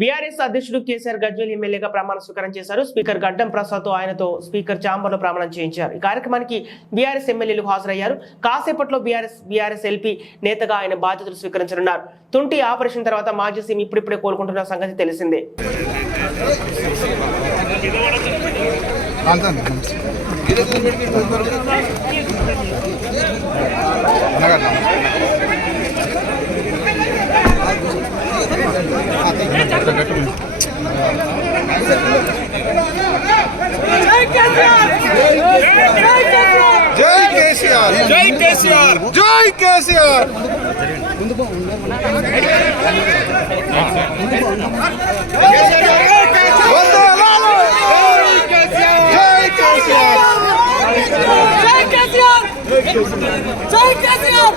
BRS అధ్యక్షుడు కేసీఆర్ గజ్వేల్ ఎమ్మెల్యేగా ప్రమాణ స్వీకారం చేశారు. స్పీకర్ గడ్డం ప్రసాద్తో ఆయనతో స్పీకర్ చాంబర్లో ప్రమాణం చేయించారు. ఈ కార్యక్రమానికి బీఆర్ఎస్ ఎమ్మెల్యేలు హాజరయ్యారు. కాసేపట్లో బీఆర్ఎస్ బీఆర్ఎస్ ఎల్పీ నేతగా ఆయన బాధ్యతలు స్వీకరించనున్నారు. తుంటి ఆపరేషన్ తర్వాత మాజీ సీఎం ఇప్పుడిప్పుడే కోలుకుంటున్న సంగతి తెలిసిందే. అంతే జై కేసీఆర్. జై కేసీఆర్. జై కేసీఆర్! జై కేసీఆర్. జై KCR.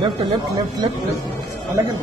Left left left left अलग है।